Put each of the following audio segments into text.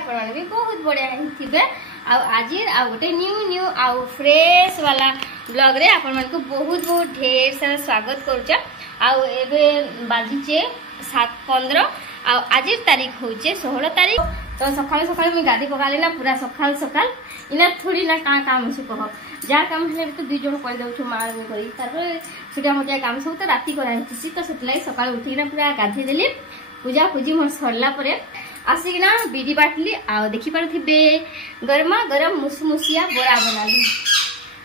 आपण माने भी बहुत बढ़िया थिबे आज गोटे न्यू आउ फ्रेश वाला ब्लॉग रे आपण मान को बहुत बहुत ढेर सारा स्वागत करूचा आउ एबे बाजिचे 7:15 आज तारीख होचे 16 तारीख तो सकाळ सकाळ मी गादी पकाले ना पूरा सकाळ सकाळ इना थोड़ी ना का काम से कह जा काम है तो दुई जन कर दउ छु मार करी तार सेटा मते काम सब तो राती करा हिसी तो सेतलाई सकाळ उठी ना पूरा गाधी देली पूजा पूजी मोर सरला परे आसिकना बिडी बाटली आ देखि पारथिबे गरमा गरम मुसमुसिया बोरा बनाली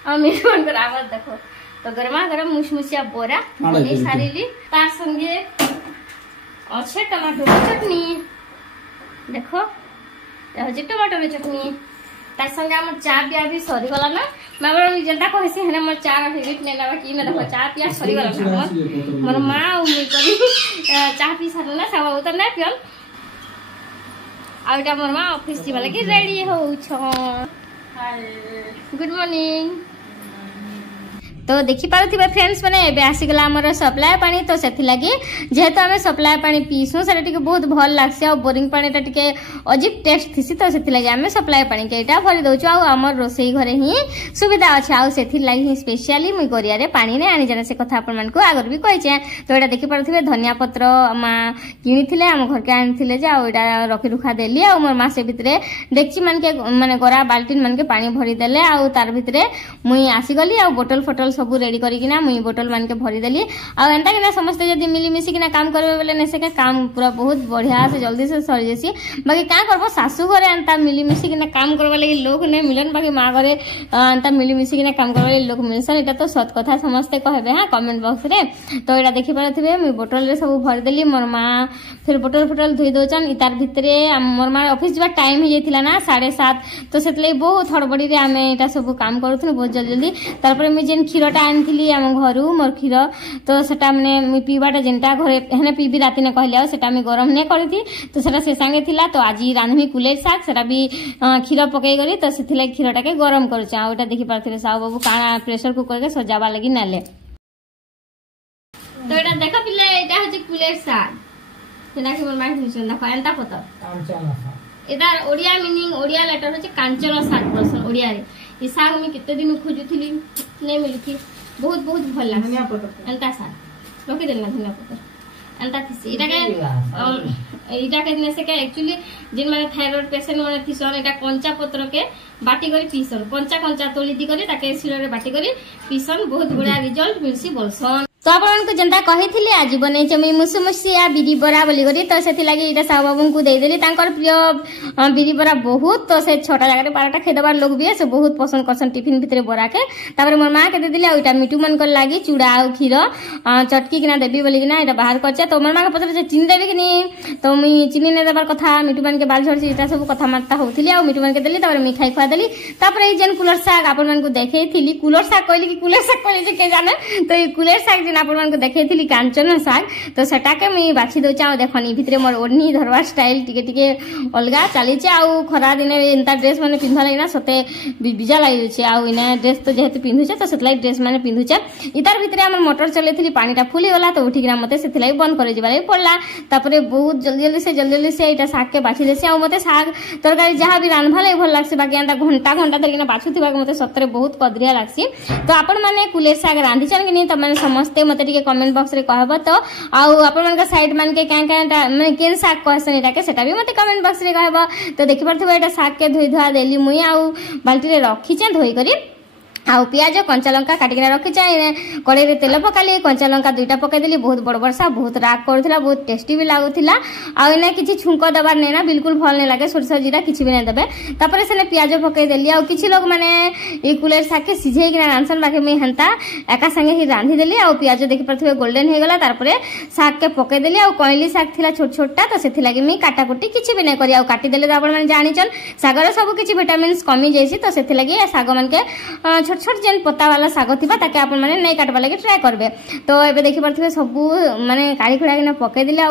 आ मेहमान को आवाज देखो तो गरमा गरम मुसमुसिया बोरा बनी सारीली तार संगे अच्छे टमाटो चटनी देखो ये टमाटो चटनी तार संगे हमर चा पिया भी सरी गला ना माबर जेंता कहसी हेना हमर चा फेवरेट ने ना कि मैं देखो चा पिया सरी गला ना मोर मां उमी करी चा पी सारला ना सब उतर ना पियल आउटा मोर मां ऑफिस जी वाला के रेडी हो छ हाय गुड मॉर्निंग तो देखि पारथिबे फ्रेंड्स माने एबे आसी गला हमर सप्लाई पानी तो सेथि लागि जेहेतु हमें सप्लाई पानी पीसु सेटा टिके बहुत भल लागसे और बोरिंग पानी टा टिके अजीब टेस्ट थिसी तो सेथि लागि हमें सप्लाई पानी के एटा भरि दउछु आ हमर रोसई घरे ही सुविधा अछि आ सेथि लागि स्पेशली मुई गरिया रे पानी ने आनी जाने से कथा अपन मन को आगर भी कहै छै तो एटा देखि पारथिबे धनिया पत्र मा किनिथिले हम घर के आनिथिले जे आ एटा रखि रुखा देली आ मोर मासे भितरे देखछि मन के माने गरा बाल्टीन मन के पानी भरि देले आ तार भितरे मुई आसी गली आ बोतल फोटल सब रेडी करिकिना मुई बोतल मान के भरी देली आ एंता किना समस्त जदी मिली मिसी किना काम करबे बेले ने से के काम पूरा बहुत बढ़िया से जल्दी से सर जेसी बाकी का करबो सासू घरे एंता मिली मिसी किना काम करबा लागि लोग ने मिलन बाकी मां घरे एंता मिली मिसी किना काम करबा लागि लोग मिलसन एटा तो सत कथा समस्त कहबे हां कमेंट बॉक्स रे तो एटा देखि पारथिबे मुई बोतल रे सब भर देली मोर मां फिर बोतल फोटल धोई दोचन इतार भितरे मोर मां ऑफिस जबा टाइम हो जेतिला ना 7:30 तो सेतले बहुत हड़बड़ी रे हमें एटा सब काम करथु बहुत जल्दी तारपर मी जेन खीरटा आनथिली हम घरु मोर खीर तो सेटा माने पीबाटा जेनटा घरे हेने पीबी राती ने कहले आ सेटा मी गरम ने करथि तो सेटा से संगे थिला तो आज रांधमी कुलेर साग सेटा भी खीर पकई गरी तो सेथिले खीरटा के गरम करछा आ ओटा देखि पारथिले साउ बाबू काना प्रेशर कुकर के सजाबा लागि नाले तो एटा देखा पिले एटा होचे कुलेर साग सेना के मोर माइ हिसन देखो एंता पता कांचला साग एटा ओडिया मीनिंग ओडिया लेटर होचे कांचला साग बोलसन ओडिया रे ई साग मी केते दिन खोजुथिली नै मिलथि बहुत बहुत भल लाग धनिया पत्तर एंता साग लोके देना धनिया पत्तर एंता थिसी इटा के ने से के एक्चुअली जिन माने थायराइड पेशेंट माने थिसन एटा कंचा पत्र के बाटी करी पीसन कंचा तोली दी करी ताके सिलो रे बाटी करी पीसन बहुत बड़ा रिजल्ट मिलसी बोलसन तो आपन को जनता कहिथिली आज बनै छै मी मुसमुसिया बिरी बरा बोली करी तो सेति लागि इटा साहब बाबू को दे देली तांकर प्रिय बिरी बरा बहुत तो से छोटा जगह रे 12टा खेदबार लोग भी से बहुत पसंद करसन टिफिन भितरे बरा के तापर मोर मां के दे देली आ इटा मिटू मन कर लागि चूड़ा आ खीर चटकी किना देबी बोली किना इटा बाहर करछे तो मोर मां के पत्र से चीनी देबी किनी तो मी चीनी ने देबार कथा मिटू मन के बाल झड़सी इटा सब कथा मारता होथिली आ मिटू मन के देली तापर मिठाई खवा देली तापर ई जेन कुलर साग आपन मन को देखैथिली कुलर साग कहली कि कुलर साग कहली जे के जाने तो ई कुलर साग आपण मन को देखैथिली कांचन साग तो सेटा के मी बाछि दोचा देखनी भितरे मोर ओढ़नी धरवा स्टाइल टिके टिके अलगा चली छे आ खरा दिन एंता ड्रेस माने पिंधा लागिना सते बिजा लागि छे आ इना ड्रेस तो जेहेतु पिंधु छे तो सेतलाई ड्रेस माने पिंधु छे इतार भितरे हमर मोटर चलेथिली पानीटा फुली गला तो उठिकना मते सेतलाई बंद करे जिबाले पड़ला तापरे बहुत जल्दी से एटा साग के बाछि देसे आ मते साग तरकारी जहा भी रानभाले भल लागसे बाकी एंता घंटा धरिना बाछुथिबा के मते सतरे बहुत कदरिया लागसी तो आपण माने कुलेर साग रांधी छन कि नहीं त माने समस्त मते कमेंट बॉक्स रे कहबो तो आउ अपन मन का साइड मान के क्या मैं केन साग कहसन एटा के सेटा भी मते कमेंट बॉक्स रे कहबो तो देखि परथबो एटा साग के धोई धोआ देली मुई आउ बाल्टी रे रखी छै धोई करी आ प्याज कंचा लंका काटिके रखी चाहिए कड़े रे तेल पकाली कंचा लंका दुईटा पकाई देली बहुत बड़ बरसा बहुत राग करथिला बहुत टेस्टी भी लागुथिला आ इने किछि छुंको दबार नै ना बिल्कुल भल नै लागे सोरसा जीरा किछि भी नै देबे तापरे सेने प्याज पकाई देली आ किछि लोग माने ई कुलेर साग के सिझेई किना रांसन बाके में हंता एका संगे ही रांधी देली आ प्याज देखि परथबे गोल्डन हे गला तारपरे साग के पकाई देली आ कइली साग थिला छोट छोटटा तो सेथि लागि मी काटा कुटी किछि भी नै करी आ काटी देले तो आपण माने जानि चल सागर सब किछि विटामिन्स कमी जैसी तो सेथि लागि साग मन के छोट छोट जेन पत्ता वाला साग थिबा ताके आपन माने नै काटबा लागि ट्राई करबे। तो एबे देखि परथिबे सब माने काढ़ी खुड़ा के पके दिले आ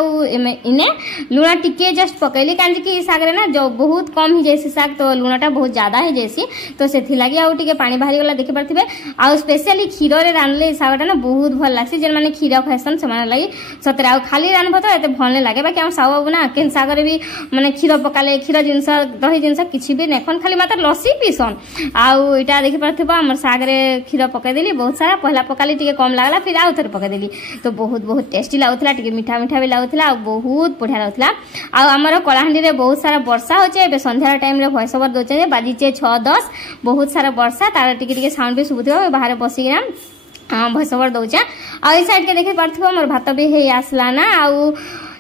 इने लुणा टिके जस्ट पकेली कांजी कि साग रे ना जो बहुत कम ही जैसी साग तो लुणाटा बहुत ज्यादा ही जैसी तो सेथि लागि आ टिके पानी बाहरी गला देखि परथिबे। आ स्पेशली खीर रे रानले सागटा ना बहुत भल लागसी जेन माने खीर खाइसन से माने लागि सतरे आ खाली रानबो तो एते भल नै लागे बाकी हम साग बाबू ना केन साग रे भी माने खीर पकाले खीर जिंस दही जिंस किछि भी नेखन खाली मात्र लस्सी पीसन। आउ इटा देखि परथिबा हमर साग रे खीर पके देली बहुत सारा पहला पकाली टिके कम लागला फिर आउ थरे पके देली तो बहुत टेस्टी लागुथला टिके मीठा मीठा भी लागुथला आ बहुत बढ़िया लागुथला। आ हमर कलाहांडी रे बहुत सारा वर्षा होचे एबे संध्या टाइम रे वॉइस ओवर दोचे जे बाजीचे 6:10 बहुत सारा वर्षा तार टिके टिके साउंड भी सुबुथिबा बाहर बसी ना वॉइस ओवर दोचे। आ ई साइड के देखि परथिबा हमर भात भी हे आसला ना आउ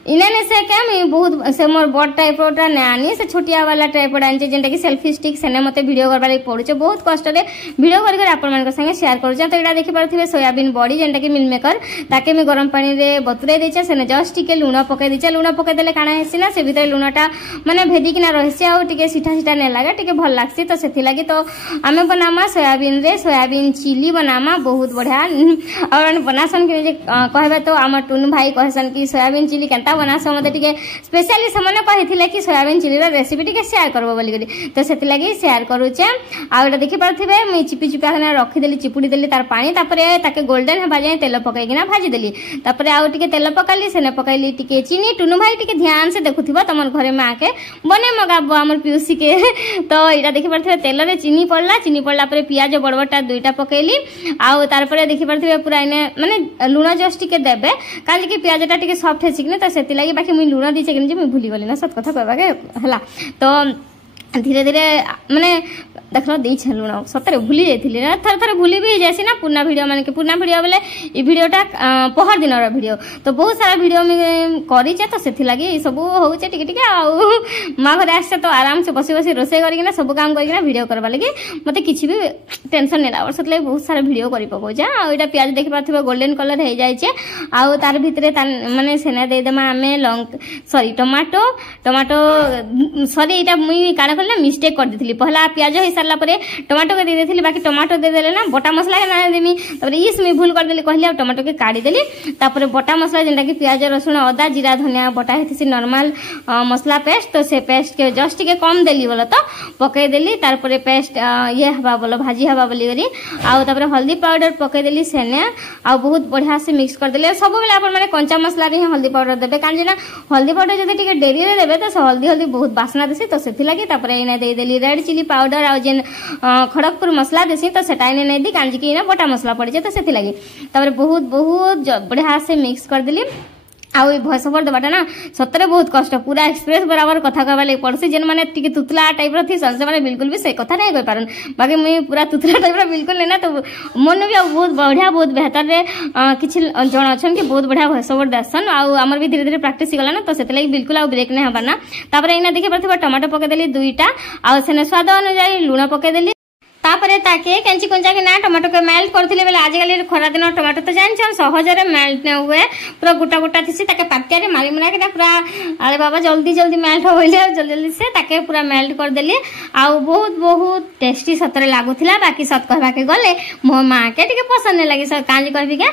इने ने से केम बहुत से मोर बड टाइप रोटा नानी से छोटिया वाला टाइप आनचे जेंटा कि सेल्फी स्टिक सेने मते वीडियो करबा लागि पड़ुचे बहुत कष्ट रे वीडियो कर कर आपन मन संगे शेयर करूचे। तो एटा देखि परथिबे सोयाबीन बड़ी जेंटा कि मिल मेकर ताके में गरम पानी रे बतुरे देचे सेने जस्ट टिके लूण पके देचे लूण पके देले काना हेसी ना से भीतर लूणटा माने भेदी किना रहसे आ टिके सीठा सीठा ने लागे टिके भल लागसी तो सेथि लागि तो आमे बनामा सोयाबीन रे सोयाबीन चिली बनामा बहुत बढ़िया और बनासन के जे कहबे तो हमर टुन भाई कहसन कि सोयाबीन चिली केनता बनास मते टिके स्पेशली समने कहिथिले कि सोयाबीन चिली रा रेसिपी टिके शेयर करबो बोली गली तो सेति लागि शेयर करूचे। आ एटा देखि परथिबे मी चिपी चिपा खना रखि देली चिपुडी देली तार पानी तापरे ताके गोल्डन हेबा जाय तेल पकाई किना भाजी देली तापरे आ टिके तेल पकाली सेने पकाइली टिके चीनी टुनु भाई टिके ध्यान से देखुथिबो तमन घरे में आके बने मगाबो हमर पिउसी के तो एटा देखि परथिबे तेल रे चीनी पड़ला परे पियाज बड़बटा दुईटा पकाइली आ तार परे देखि परथिबे पूरा इने माने लूण जस्ट टिके देबे काली कि पियाजटा टिके सॉफ्ट हेछि कि त सेति लागि बाकी मुई लूण दिचे कि मुई भूली गली ना सत कथा कहबा के हला तो धीरे धीरे माने देखलो दी छ लूण सतरे भूली जाइथिली ना थर थर भूली भी जैसे ना पुना वीडियो माने कि पुना वीडियो बोले ई वीडियोटा पहर दिन रा वीडियो तो बहुत सारा वीडियो में करी छ तो सेथि लागि ई सब होउचे टिके टिके आ मा घरे आसे तो आराम से बसी बसी रोसे करी ना सब काम करी ना वीडियो करबा लागि मते किछि भी टेंशन नै लावर सतले बहुत सारा वीडियो करी पको जा आ एटा प्याज देखि पाथिबो गोल्डन कलर हे जाय छे आ तार भितरे माने सेना दे देमा हमें टमाटो सॉरी एटा मुई काना करले मिस्टेक कर देथिली पहला प्याज हे सरला परे टमाटो के दे देथिली बाकी टमाटो दे देले ना बटा मसला के ना देमी तबरे इस में भूल कर देली कहली टमाटो के काटी देली तापर बटा मसला जेंटा कि प्याज रसुण अदा जीरा धनिया बटा हेतिसी नॉर्मल मसला पेस्ट तो से पेस्ट के जस्ट के कम देली बोलो तो पके देली तार परे पेस्ट ये हबा बोलो भाजी हबा बोली करी आ तापर हल्दी पाउडर पके देली सेने आ बहुत बढ़िया से मिक्स कर देले सब बेला अपन माने कंचा मसला रे हल्दी पाउडर देबे कान जे ना हल्दी पाउडर जदि टिके डेरी रे देबे तो हल्दी बहुत बासना देसी तो सेथि लागि तापर इने दे देली रेड चिली पाउडर आ जेन खड़गपुर मसला देसी तो सेटा इने नै दी कांजी कि ना बटा मसला पड़ी जे तो सेथि लागि तापर बहुत बढ़िया से मिक्स कर देली आ भॉइस ओवर देबाटा ना सतरे बहुत कष्ट पूरा एक्सप्रेस बराबर कथा कहबा लागि पड़सी जेन माने टिके तुतला टाइप रो थी संसे माने बिल्कुल भी से कथा नै कहि पारन बाकी मुई पूरा तुतला टाइप रो बिल्कुल नै ना तो मन भी बहुत बढ़िया बहुत बेहतर रे किछि जण अछन कि बहुत बढ़िया भॉइस ओवर दसन आ हमर भी धीरे धीरे प्रैक्टिस गला ना तो सेते लागि बिल्कुल आ ब्रेक नै हबा ना तापर इना देखि परथिबा टमाटो पके देली दुईटा आ सेने स्वाद अनुसार लूण पके देली तापरे ताके केंची कोंचा के ना टमाटो के मेल्ट करथिले बेले आज काली खरा दिन टमाटो तो जान छन सहज रे मेल्ट न हुए पूरा गोटा गोटा थिसी ताके पाटिया रे मारी मुना के पूरा अरे बाबा जल्दी मेल्ट होइले जल्दी से ताके पूरा मेल्ट कर देली आ बहुत टेस्टी सतरे लागुथिला बाकी सत कहबा के गले मो मां के टिके पसंद नै लागि कांजी कहबी के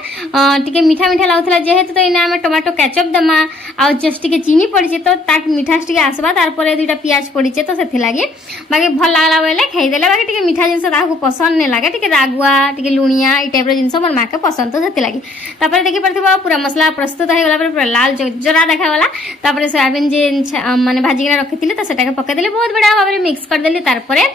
टिके मीठा लागुथिला जेहेतु तो इना हम टमाटो केचप दमा आ जस्ट टिके चीनी पड़ी तो ताक मीठास टिके आसबा तार परे दुटा प्याज पड़ी तो सेथि लागि बाकी भल लागला बेले खाइ देला बाकी टिके मीठा ताको पसंद नै लागे टिके रागुआ टिके लुणिया ई टाइप रो जिंस मोर मां के पसंद तो सेति लागि तापर देखि परथिबा पूरा मसला प्रस्तुत हो गला पर पूरा लाल जरा देखा वाला तापर सोयाबीन जे माने भाजी के रखिथिले तो सेटा के पके देले बहुत बड़ा भाबरे मिक्स कर देली तार परे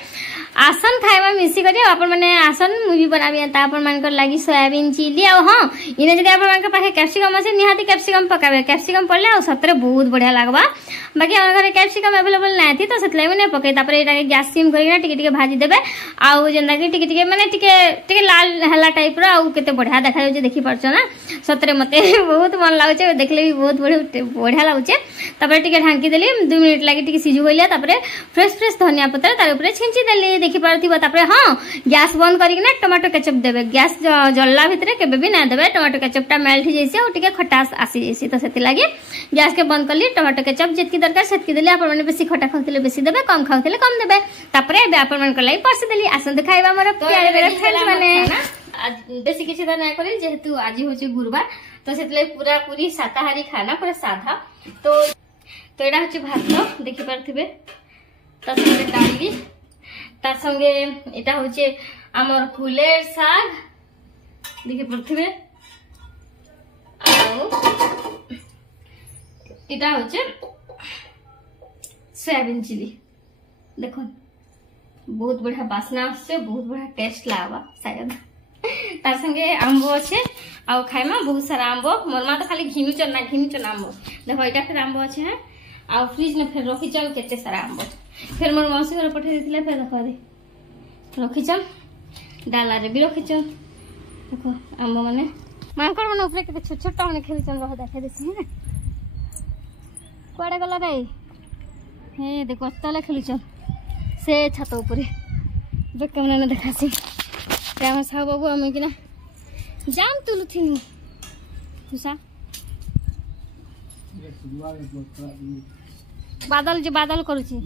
आसन खाइबा मिसी करी अपन माने आसन मुभी बनाबी ता अपन मान कर लागि सोयाबीन चिली आ हां इने जदि अपन मान के पाखे कैप्सिकम আছে निहाती कैप्सिकम पकाबे कैप्सिकम पड़ले आ सतरे बहुत बढ़िया लागबा बाकी हमर घरे कैप्सिकम अवेलेबल नै थी तो सेतले में नै पके तापर एटा के गैस सिम करी टिके टिके भाजी देबे आ जेंदा के टिके टिके माने टिके लाल हला टाइप रो आ केते बढ़िया देखाय जे देखि परछ ना सतरे मते बहुत मन लागुचे देखले भी बहुत बढ़िया लागुचे तापर टिके ढांकी देली 2 मिनिट लागि टिके सिजु होइला तापर फ्रेश धनिया पत्ता तार ऊपर छिंची देली देखि पारथिबो तापर हां गैस बंद करिक ना टमाटो केचप देबे गैस जल्ला भितरे केबे भी ना देबे टमाटो केचप टा मेल्ट जैसे और टिके खटास आसी जैसे तो सेति लागे गैस के बंद करली टमाटो केचप जेतकी दरकार सेतकी देली आपण माने बेसी खटा खाउथिले बेसी देबे कम खाउथिले कम देबे तापर एबे आपण मान करलाई परसे देली आसन खाइबा मोर प्यारे मेरे फ्रेंड्स माने आज बेसी किछि त ना करी जेहेतु आज होची गुरुवार तो सेतले पूरा पूरी शाकाहारी खाना पूरा साधा तो एडा होची भात देखि पारथिबे ता संगे डाली ता संगे एटा होची हमर फुलेर साग देखि पारथिबे आ एटा होची सोयाबीन चिली देखो बहुत बढ़िया बासना आसे बहुत बढ़िया टेस्ट लागबा शायद तार संगे आंबो अच्छे आउ खाइमा बहुत सारा आंबो मोर मा तो खाली घिनुचन आंबो देखो एटा फिर आंबो अच्छे है आउ फ्रिज में फिर रखिचन केते सारा आंबो फिर मोर मौसी घर पठे देथिले फिर देखो दे रखिचन डाला रे भी रखिचन देखो आंबो माने मांकर माने ऊपर केते छोट छोट माने खेलिचन रह देखे देसी है कोडे गला रे हे देखो तले खेलिचन से छात ऊपर देख मने देखासी राम साहब बाबू हमें कि ना जाम तुलु थिनु हुसा बादल जे बादल करूची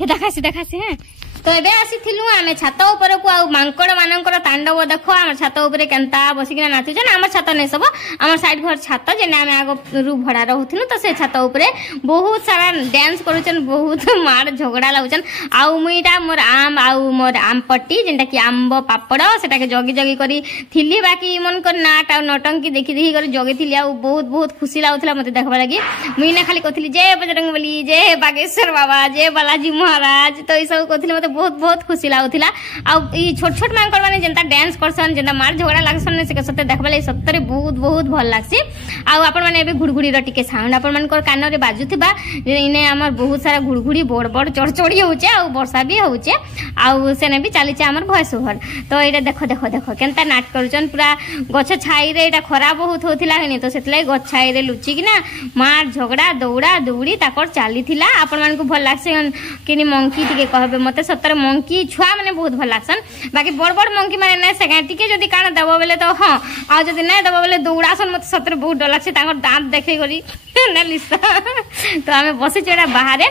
हे देखासी हैं तो एबे आसी थिलु आमे छात ऊपर को आ मांकड़ मानकर तांडव देखो हमर छात ऊपर केनता बसिकिना नाचु जन हमर छात नै सब हमर साइड घर छात जेना आमे आगो रु भड़ा रहउथिनु तो से छात ऊपर बहुत सारा डांस करूचन बहुत मार झगड़ा लागुचन आउ मुईटा मोर आम पट्टी जेंटा कि आंबो पापड़ सेटा के जगी जगी करी थिली बाकी मन कर नाट आ नटंकी देखि देखि कर जगी थिली आ बहुत बहुत खुशी लागुथला मते देखबा लागि मुई ना खाली कथिली जय बजरंगबली जय बागेश्वर बाबा जय बालाजी महाराज तो ई सब कथिली मते बहुत बहुत खुशी लागुथिला आ ई छोट छोट मांकर माने जेंता डांस करसन जेंता मार झगड़ा लागसन से सते देखबा लागि सत्तरे बहुत बहुत भल लागसी आ आपण माने एबे घुड़घुड़ी र टिके साउंड आपण मानकर कान रे बाजुथिबा इने हमर बहुत सारा घुड़घुड़ी बड़ बड़ चढ़चड़ी होचे आ वर्षा भी होचे आ सेने भी चली छे हमर भॉइस ओवर तो एटा देखो देखो देखो केनता नाट करूचन पूरा गछ छाई रे एटा खरा बहुत होथिला हनी तो सेतले गछ छाई रे लुची कि ना मार झगड़ा दौड़ा दौड़ी ताकर चालीथिला आपण मानकु भल लागसे किनी मंकी टिके कहबे मते सत्तर मंकी छुआ माने बहुत भल लागसन बाकी बड़ बड़ मंकी माने ना सेगा टिके जदी कान दबो बेले तो हां आ जदी नै दबो बेले दौड़ासन मते सत्तर बहुत डर लागसे ताकर दांत देखे गरी ना लिसा तो हमें बसी चेड़ा बाहर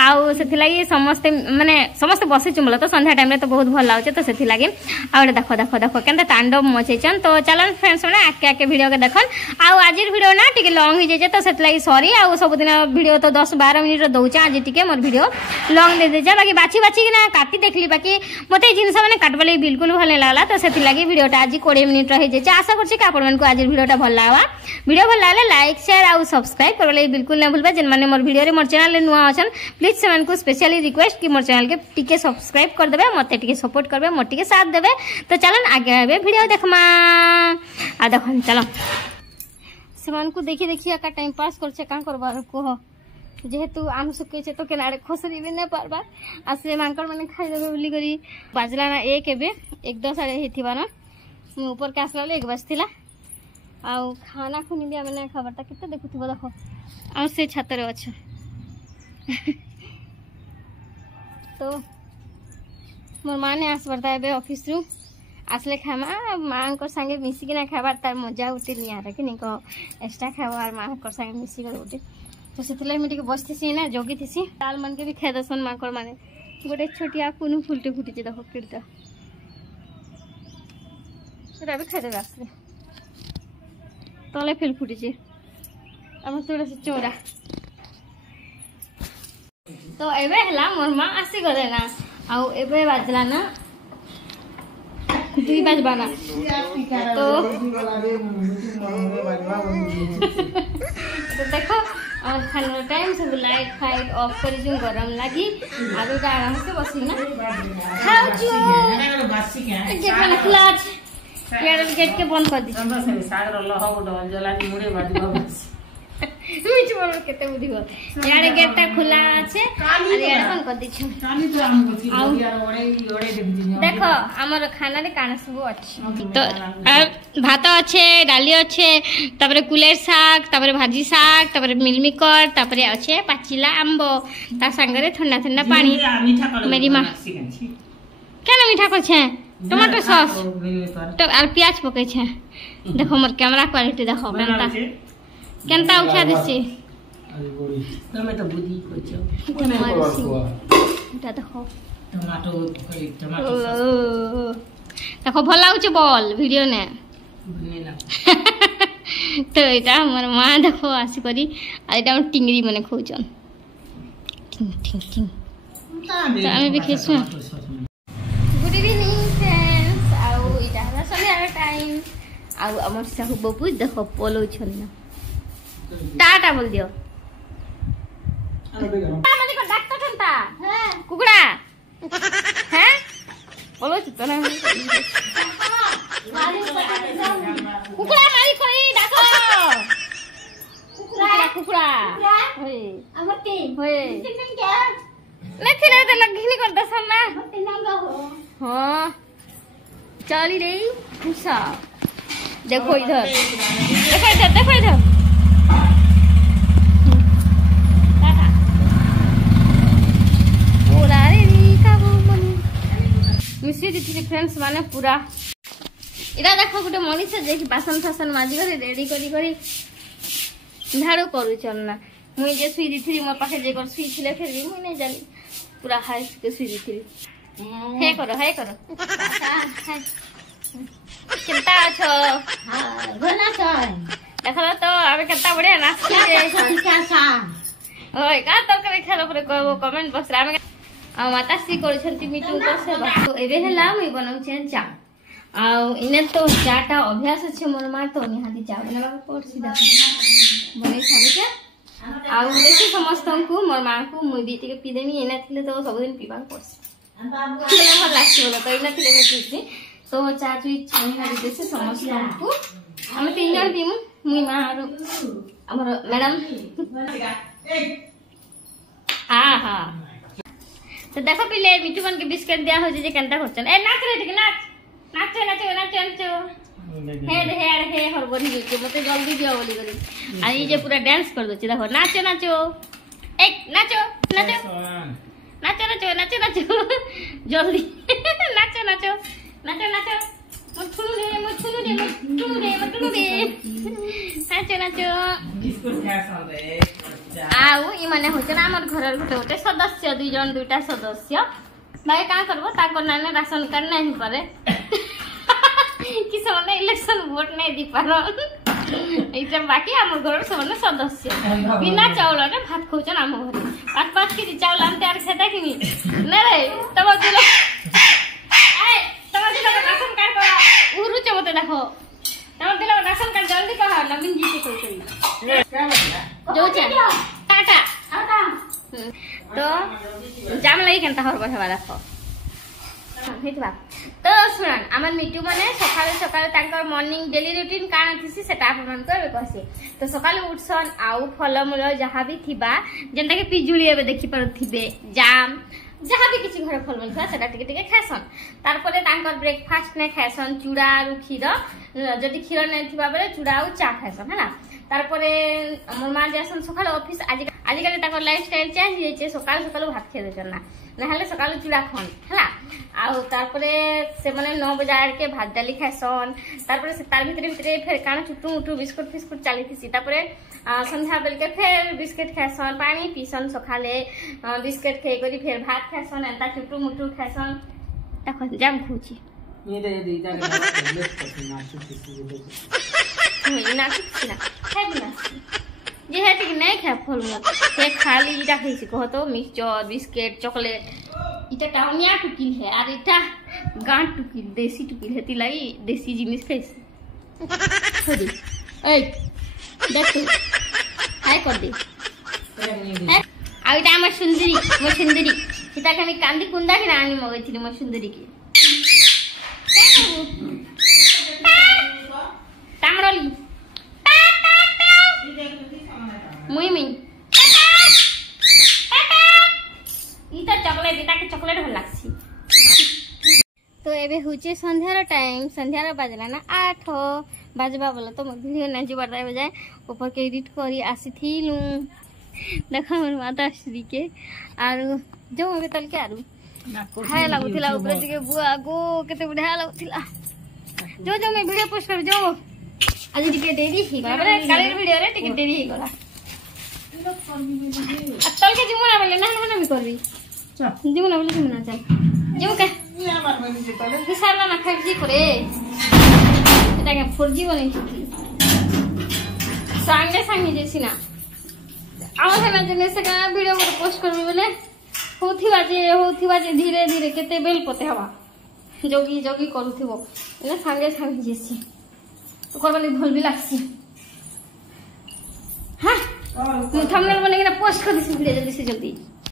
आउ सेथि लागि समस्त माने समस्त बसी चुमलो तो संध्या टाइम रे तो बहुत भल लागछे तो सेथि लागि आ देखो देखो देखो केनता तांडव मचेचन तो चलन फ्रेंड्स ने आके आके वीडियो के देखन आउ आजिर वीडियो ना टिके लॉन्ग हो जे तो सेथि लागि सॉरी आउ सब दिन वीडियो तो 10-12 मिनिट रो दउचा आज टिके मोर वीडियो लॉन्ग दे देजा बाकी बाची बाची ना काटी देखली बाकी मते जिंस माने काटबले बिल्कुल भल नै लागला तो सेथि लागि वीडियो टा आज 20 मिनिट रहि जे आशा करछि कि आपण मन को आजिर वीडियो टा भल लागवा वीडियो भल लागले लाइक शेयर आउ सब्सक्राइब करबले बिल्कुल नै भूलबा जेन माने मोर वीडियो रे मोर चैनल रे नुवा अछन प्लीज सेमन को स्पेशली रिक्वेस्ट कि मोर चैनल के टिके सब्सक्राइब कर देबे मते टिके सपोर्ट करबे मोर टिके साथ देबे तो चलन आगे आबे वीडियो देखमा आ देखन चलो सेमन को देखि देखि का टाइम पास करछे का करबार को जेहेतु आम सुके छे तो केनाडे खसरी भी नै पारबा आ से मांकर माने खाइ देबे बोली करी बाजला ना 1 एबे 1:10 आड़े हेथिबा ना ऊपर के आसला 1 बजतिला आ खाना खुनी भी मैंने खबरता कितना देखुथिबो देखो आ से छत रे अच्छा तो मोर माने आस बरता है ऑफिस रु आसले खामा मां को संगे मिसी के ना खाबार तार मजा उते नि आरे कि नहीं को एक्स्ट्रा खाबार मां को संगे मिसी कर उते तो सेतले मिटी के बसथिसी ना जोगी थिसी ताल मन के भी खेदसन मां को माने गोटे छोटिया कुनु फुलटे फुटिचे देखो किरता सेटा भी खेदे आसले तले फिल फुटिचे हम थोड़ा से चोरा तो एबे हला मोर मां आसी गले ना आउ एबे बाजला ना 2 बजबा ना तो देखो और खाना टाइम सब लाइट फाइट ऑफ कर जो गरम लगी आरो का आराम से बसी ना खाओ जो बासी क्या है गेट वाला खुला यार गेट के बंद कर दी सागर लहो डल जला मुड़े बाजबा बस मिच बोल केते बुद्धि हो यार गेट टा खुला আছে আর यार बंद कर दी छु कानी तो हम बची यार ओड़े देखो हमर खाना रे काना सब अछि तो भात আছে डाली আছে তারপরে কুলের শাক তারপরে ভাজি শাক তারপরে মিলমিকর তারপরে আছে পাচিলা আম্ব তার সঙ্গে ঠান্ডা ঠান্ডা পানি মেরি মা मीठा कर छे टमाटर सॉस तो और प्याज पके छे देखो मोर कैमरा क्वालिटी देखो केनता उठा देछे तमे तो बुद्धि कोछो এটা দেখো टमाटो দেখো ভাল লাগুছে বল ভিডিও নে তো এটা আমার মা দেখো আসি করি আর এটা টিংরি মানে খাউছন টিং টিং টিং তো আমি भी খেয়েছি गुड इवनिंग फ्रेंड्स आउ এটা হলো সন্ধ্যার টাইম आउ আমার সাহু বাবু দেখো পলোছন না টাটা বল দিও আমাদের কো ডাক্তার কেনতা হ্যাঁ কুকুড়া হ্যাঁ পলোছ তো না কুকুড়া মারি কই ডাকো কুকুড়া কুকুড়া होय আমতে होय नहीं थे तो लगी नहीं करता सब ना हाँ चली रही भूसा देखो इधर देखो इधर देखो इधर मिस्त्री थी फ्रेंड्स माने पूरा इरा देखो गोटे मनीष जे बासन फासन माजी कर रेडी करी झाड़ू करू चल ना मुई जे सुई दिथि मो पाखे जे कर सुई थिले फिर भी मुई नहीं जानी पूरा हाई के सुई दिथि हे करो चिंता छो हां घना छ देखला तो अबे कितना बढ़िया नाचती रे क्या सा ओए का तो करे खेलो पर कमेंट बॉक्स रे हम माता सी कर छंती मीटिंग को से तो एबे हला मुई बनाउ छे चा आ इने तो चाटा अभ्यास छे मोर मा तो निहाती चा बनवा पड़सी देखो बने खाली के आउ बेसी समस्त को मोर मां को मुई भी टिके पीदेमी एना थिले तो सब दिन पीबा पड़स किले भल लागछ बोला तो एना थिले मैं पीसी तो चा चुई छानी हारी देसे समस्त को हम तीन जन पीमु मुई मां आरो हमर मैडम हां हां तो देखो पीले मिठू बन के बिस्किट दिया हो जे केनता करछन ए नाच रे ठीक नाच नाचो हे हर बनी के मते जल्दी दियो बोली करी आई जे पूरा डांस कर दो देखो नाचो एक नाचो जल्दी नाचो नाचो आउ इ माने होचे ना हमर घर गोटे सदस्य दुई जन दुईटा सदस्य भाई का करबो ताको नाने राशन कार्ड नहीं पारे कि सबने इलेक्शन वोट नहीं दी पारो इते बाकी हमर घर सबने सदस्य बिना चावल रे भात खाउछन हम घर 5-5 केजी चावल हम तैयार खेता कि नहीं रे तब दिलो ए तब दिलो राशन कार्ड करा उरु चमते देखो तब दिलो राशन कार्ड जल्दी कहा नवीन जी के कोई जो टाटा तो जाम लगी केनता हर बठवा देखो हेतबा तो सुनन हमर मिटू माने सकाले तांकर मॉर्निंग डेली रूटीन काना थिसी सेटा आप मन को कहसे तो सकाले उठसन आउ फलमूल जहा भी थिबा जेंता के पिजुली एबे देखि परथिबे जाम जहा भी किछि घर फलमूल था सेटा टिके खासन तार परे तांकर ब्रेकफास्ट ने खासन चूड़ा आरु खीर जदी खीर नै थिबा बेले चूड़ा आउ चा खासन है ना तार परे हमर मां जासन सकाले ऑफिस आज काले तांकर लाइफस्टाइल चेंज होइचे सकाले भात खे देछन ना नहले सकाले चूड़ा खन हला आउ तार परे से माने 9 बजे के भात डाली खासन तार परे से तार भीतर फेर काना छुटू मुटू बिस्कुट फिस्कुट चाली थी तार परे संध्या बेल के फेर बिस्किट खासन पानी पीसन सकाले बिस्किट खे करी फेर भात खासन एता छुटू मुटू खासन तखन जाम खुची ये दे दीदा के लेफ्ट ना छुटी ना छुटी खाइ ना जे है ठीक नहीं खाए फलमूल ते खाली इटा खाइसी कह तो मिक्सचर बिस्किट चॉकलेट इटा टाउनिया टुकिल है और इटा गांठ टुकिल देसी टुकिल है तिलाई देसी जिनिस खाइसी छोड़ी ए देख हाय कर दे आ इटा हमर सुंदरी मो सुंदरी इटा के मी कांदी कुंदा के रानी मगैथिली मो सुंदरी के टांगरली मुई इता चॉकलेट इता के चॉकलेट भल लागसी तो एबे हुचे संध्यार टाइम संध्यार बाजला ना 8 बाजबा बोला तो वीडियो ना जी बड़ाई बजाय ऊपर के एडिट करी आसी थीलू देखा हमर माता श्री के आरु जो एबे तल के आरु हाय लागुथिला ऊपर टिके बुआ गो केते बढ़िया लागुथिला जो जो मैं वीडियो पोस्ट कर जो आज टिके डेरी ही गला काली वीडियो रे टिके डेरी ही गला अतल के जीवना बोले ना ना भी करबी जीवना बोले जीवना चल जो के ये मार में जे तले विशाल ना 5G करे এটা কে 4G বলে संगे संगे जैसी ना आवाज ना जने से का वीडियो को पोस्ट करबी बोले होथी बाजे धीरे धीरे केते बेल पते हवा जोगी जोगी करूथिबो एने संगे संगे जैसी ओकर वाली भल भी लागसी हां थंबनेल बने के पोस्ट कर दिस वीडियो जल्दी से जल्दी।